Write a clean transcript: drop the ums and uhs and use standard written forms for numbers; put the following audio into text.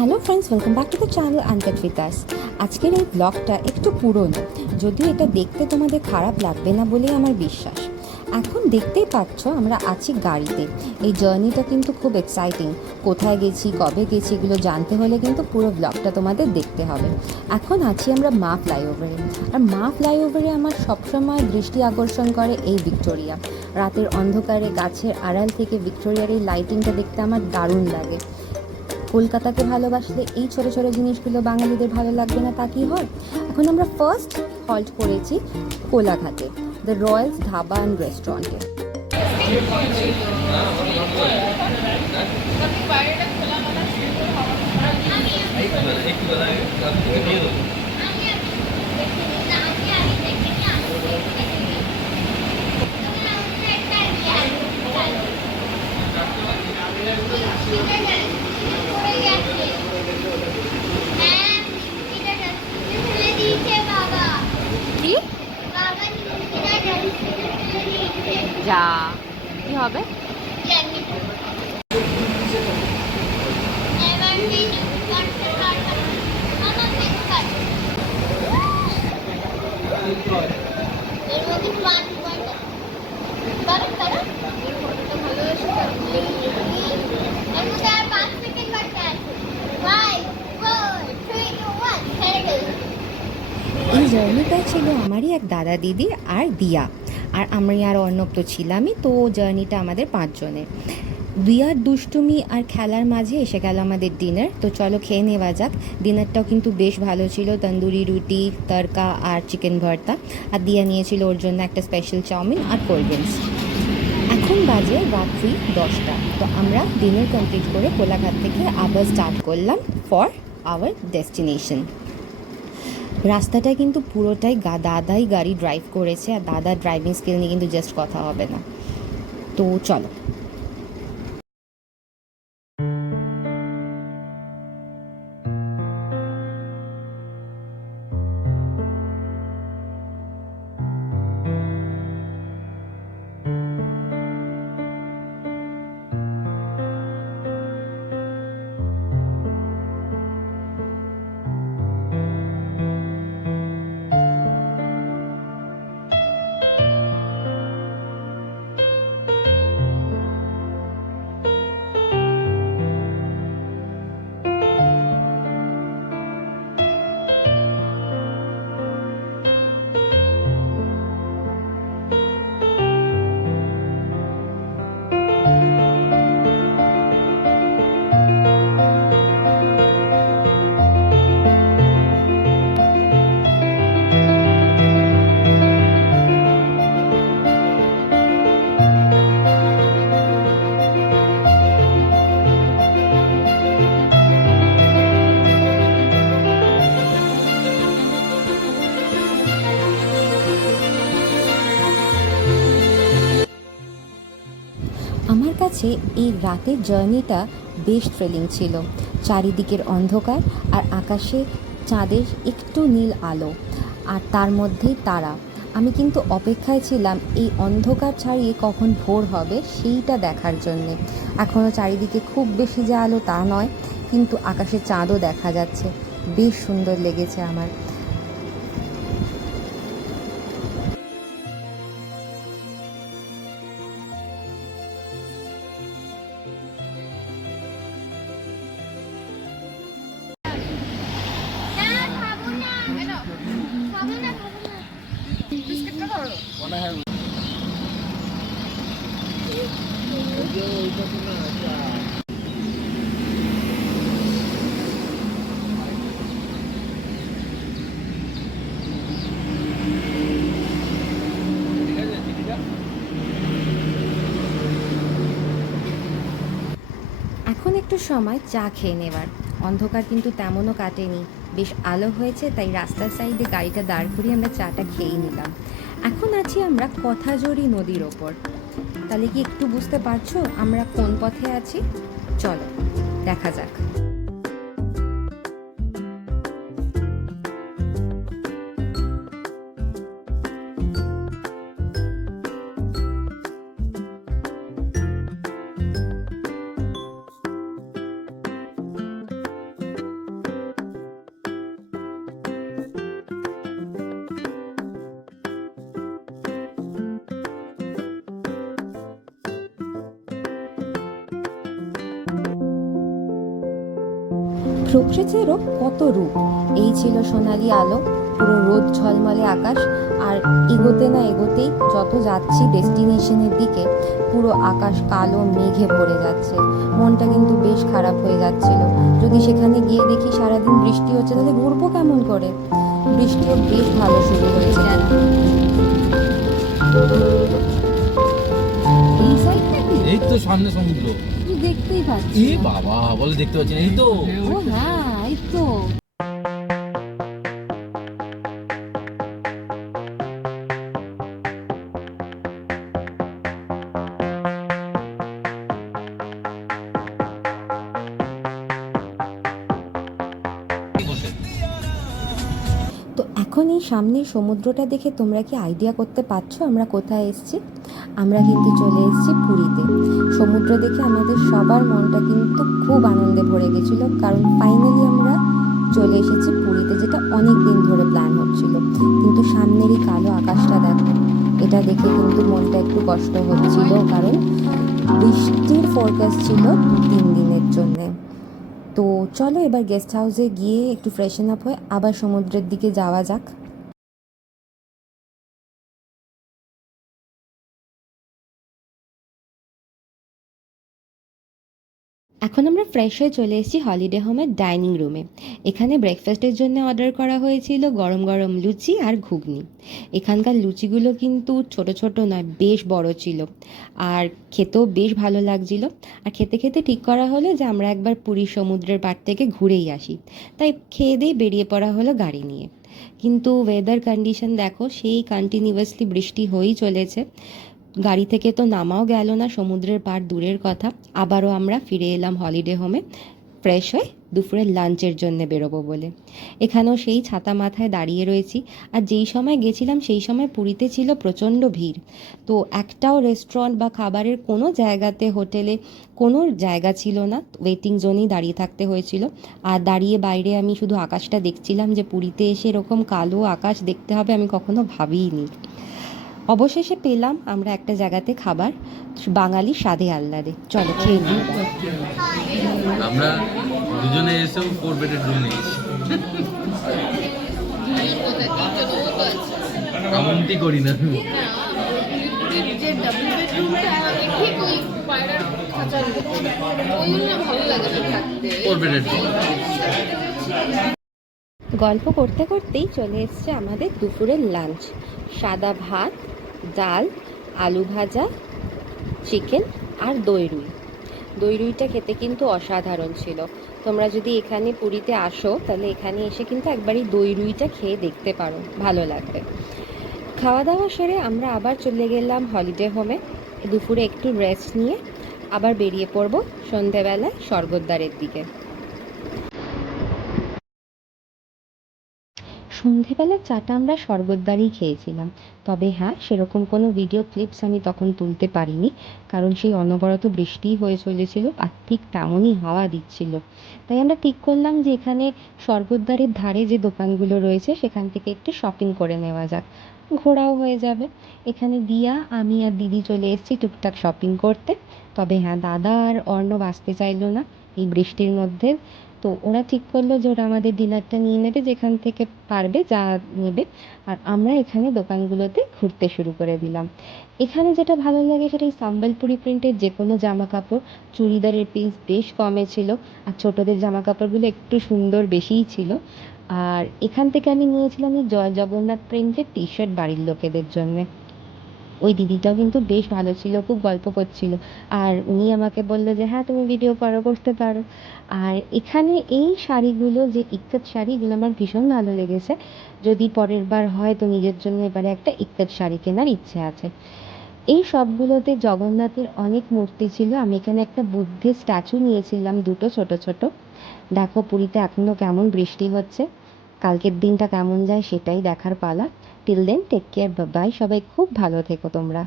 Hello friends, welcome back to the channel uncut with us. আজকের এই ব্লগটা একটু পুরনো, যদিও এটা দেখতে তোমাদের খারাপ লাগবে না বলেই আমার বিশ্বাস। এখন দেখতেই পাচ্ছ আমরা আছি গাড়িতে। এই জার্নিটা কিন্তু খুব এক্সাইটিং। কোথায় গেছি, কবে গেছি, এগুলো জানতে হলে কিন্তু পুরো ব্লগটা তোমাদের দেখতে হবে। এখন আছি আমরা মা ফ্লাইওভারে। আর মা ফ্লাইওভারে আমার সবসময় দৃষ্টি আকর্ষণ করে এই ভিক্টোরিয়া। রাতের অন্ধকারে গাছের আড়াল থেকে ভিক্টোরিয়ার এই লাইটিংটা দেখতে আমার দারুণ লাগে। কলকাতাকে ভালোবাসলে এই ছোটো ছোটো জিনিসগুলো বাঙালিদের ভালো লাগবে না তা কি হয়। এখন আমরা ফার্স্ট হল্ট করেছি কোলাঘাটে, দ্য রয়্যালস ধাবা অ্যান্ড রেস্টুরেন্টে। কি যা কি হবে? এই জার্নিটা ছিল আমারই এক দাদা দিদি আর দিয়া, আর আমি আর অর্ণব তো ছিলামই। তো জার্নিটা আমাদের 5 জনের। দিয়ার দুষ্টুমি আর খেলার মাঝে এসে গেল আমাদের ডিনার। তো চলো খেয়ে নেওয়া যাক। ডিনারটাও কিন্তু বেশ ভালো ছিল, তন্দুরি রুটি, তড়কা আর চিকেন ভর্তা। আর দিয়া নিয়েছিল ওর জন্য একটা স্পেশাল চাউমিন আর কোল্ড ড্রিঙ্কস। এখন বাজে রাত্রি 10টা। তো আমরা ডিনার কমপ্লিট করে কোলাঘাট থেকে আবার স্টার্ট করলাম ফর আওয়ার ডেস্টিনেশন। রাস্তাটা কিন্তু পুরোটাই দাদাই গাড়ি ড্রাইভ করেছে, আর দাদার ড্রাইভিং স্কিল নিয়ে কিন্তু জাস্ট কথা হবে না। তো চলো। আমার কাছে এই রাতের জার্নিটা বেশ থ্রিলিং ছিল। চারিদিকের অন্ধকার আর আকাশে চাঁদের একটু নীল আলো, আর তার মধ্যেই তারা। আমি কিন্তু অপেক্ষায় ছিলাম এই অন্ধকার ছাড়িয়ে কখন ভোর হবে সেইটা দেখার জন্যে। এখনও চারিদিকে খুব বেশি যে আলো তা নয়, কিন্তু আকাশে চাঁদও দেখা যাচ্ছে। বেশ সুন্দর লেগেছে আমার। এখন একটু সময় চা খেয়ে নেবার। অন্ধকার কিন্তু তেমনও কাটেনি, বেশ আলো হয়েছে, তাই রাস্তার সাইডে গাড়িটা দাঁড় করিয়ে আমরা চাটা খেয়েই নিলাম। এখন আছি আমরা কথাজড়ি নদীর ওপর। তাহলে কি একটু বুঝতে পারছো আমরা কোন পথে আছি? চলো দেখা যাক। প্রকৃতিরও কত রূপ। এই ছিল সোনালি আলো, পুরো রোদ ঝলমলে আকাশ, আর এগোতে না এগোতেই যত যাচ্ছি ডেস্টিনেশনের দিকে পুরো আকাশ কালো মেঘে ভরে যাচ্ছে। মনটা কিন্তু বেশ খারাপ হয়ে যাচ্ছিল। যদি সেখানে গিয়ে দেখি সারাদিন বৃষ্টি হচ্ছে তাহলে ঘুরবো কেমন করে। বৃষ্টিও বেশ ভালো শুরু হয়েছে। এই সাইড নাকি? এই তো সামনে সমুদ্র। তুই দেখতেই পাচ্ছি এ বাবা, বলে দেখতে পাচ্ছি না, এই তো। ও হ্যাঁ, এই তো। তো এখন এই সামনের সমুদ্রটা দেখে তোমরা কি আইডিয়া করতে পারছো আমরা কোথায় এসেছি? আমরা কিন্তু চলে এসেছি পুরীতে। সমুদ্র দেখে আমাদের সবার মনটা কিন্তু খুব আনন্দে ভরে গেছিলো, কারণ ফাইনালি আমরা চলে এসেছি পুরীতে, যেটা অনেক দিন ধরে প্ল্যান হচ্ছিল। কিন্তু সামনের এই কালো আকাশটা দেখো, এটা দেখে কিন্তু মনটা একটু কষ্ট হচ্ছিল, কারণ বৃষ্টির ফোরকাস্ট ছিল 2-3 দিনের জন্যে। তো চলো এবার গেস্ট হাউসে গিয়ে একটু ফ্রেশন আপ হয়ে আবার সমুদ্রের দিকে যাওয়া যাক। এখন আমরা ফ্রেশ হয়ে চলে এসেছি হলিডে হোমের ডাইনিং রুমে। এখানে ব্রেকফাস্টের জন্য অর্ডার করা হয়েছিল গরম গরম লুচি আর ঘুগনি। এখানকার লুচিগুলো কিন্তু ছোট ছোট নয়, বেশ বড় ছিল, আর খেতেও বেশ ভালো লাগছিল। আর খেতে খেতে ঠিক করা হলো যে আমরা একবার পুরীর সমুদ্রের পাড় থেকে ঘুরেই আসি, তাই খেয়ে দিয়ে বেরিয়ে পড়া হলো গাড়ি নিয়ে। কিন্তু ওয়েদার কন্ডিশন দেখো, সেই কন্টিনিউয়াসলি বৃষ্টি হয়েই চলেছে। গাড়ি থেকে তো নামাও গেল না, সমুদ্রের পাড় দূরের কথা। আবারও আমরা ফিরে এলাম হলিডে হোমে, ফ্রেশ হয়ে দুপুরের লাঞ্চের জন্য বেরোবো বলে। এখানেও সেই ছাতা মাথায় দাঁড়িয়ে রয়েছি। আর যেই সময় গেছিলাম সেই সময় পুরীতে ছিল প্রচণ্ড ভিড়। তো একটাও রেস্টুরেন্ট বা খাবারের কোনো জায়গাতে, হোটেলে কোনো জায়গা ছিল না, ওয়েটিং জোনেই দাঁড়িয়ে থাকতে হয়েছিল। আর দাঁড়িয়ে বাইরে আমি শুধু আকাশটা দেখছিলাম, যে পুরীতে এসে এরকম কালো আকাশ দেখতে হবে আমি কখনো ভাবিইনি। অবশেষে পেলাম আমরা একটা জায়গাতে খাবার, বাঙালি স্বাদে আহ্লাদে। চলো খেয়ে নিই এবার। আমরা দুজনে এসেও 4 বেডের রুম নিয়েছি। এমনটি করি না। গল্প করতে করতেই চলে এসছে আমাদের দুপুরের লাঞ্চ। সাদা ভাত, ডাল, আলু ভাজা, চিকেন আর দই রুই। দই রুইটা খেতে কিন্তু অসাধারণ ছিল। তোমরা যদি এখানে পুরীতে আসো তাহলে এখানে এসে কিন্তু একবারই দই রুইটা খেয়ে দেখতে পারো, ভালো লাগবে। খাওয়া দাওয়া সেরে আমরা আবার চলে গেলাম হলিডে হোমে। দুপুরে একটু রেস্ট নিয়ে আবার বেরিয়ে পড়বো সন্ধেবেলায় স্বর্গদ্বারের দিকে। সন্ধেবেলার চাটা আমরা স্বর্গদ্বারেই খেয়েছিলাম। তবে হ্যাঁ, সেরকম কোনো ভিডিও ক্লিপস আমি তখন তুলতে পারিনি, কারণ সেই অনবরত বৃষ্টিই হয়ে চলেছিল আর ঠিক তেমনই হাওয়া দিচ্ছিল। তাই আমরা ঠিক করলাম যে এখানে স্বর্গদ্বারের ধারে যে দোকানগুলো রয়েছে সেখান থেকে একটু শপিং করে নেওয়া যাক, ঘোরাও হয়ে যাবে। এখানে দিয়া, আমি আর দিদি চলে এসেছি টুকটাক শপিং করতে। তবে হ্যাঁ, দাদা আর অর্ণব আসতে চাইলো না এই বৃষ্টির মধ্যে। তো ওরা ঠিক করলো যে ওরা আমাদের ডিনারটা নিয়ে নেবে, যেখান থেকে পারবে যা নেবে। আর আমরা এখানে দোকানগুলোতে ঘুরতে শুরু করে দিলাম। এখানে যেটা ভালো লাগে সেটা এই সম্বলপুরি প্রিন্টের যে কোনো জামা কাপড়, চুড়িদারের পিস বেশ কমে ছিল, আর ছোটদের জামা কাপড়গুলো একটু সুন্দর বেশিই ছিল। আর এখান থেকে আমি নিয়েছিলাম এই জয় জগন্নাথ প্রিন্টের টি শার্ট বাড়ির লোকেদের জন্যে। ওই দিদিটাও কিন্তু বেশ ভালো ছিল, খুব গল্প করছিল। আর উনি আমাকে বললো যে হ্যাঁ তুমি ভিডিও করতে পারো। আর এখানে এই শাড়িগুলো, যে ইক্কত শাড়িগুলো আমার ভীষণ ভালো লেগেছে। যদি পরের বার হয় তো নিজের জন্য এবারে একটা ইক্কত শাড়ি কেনার ইচ্ছে আছে। এই সবগুলোতে জগন্নাথের অনেক মূর্তি ছিল। আমি এখানে একটা বুদ্ধের স্ট্যাচু নিয়েছিলাম, দুটো ছোট ছোট। দেখো পুরীতে এখনও কেমন বৃষ্টি হচ্ছে, কালকের দিনটা কেমন যায় সেটাই দেখার পালা। Till then take care, bye. সবাই খুব ভালো থেকো তোমরা।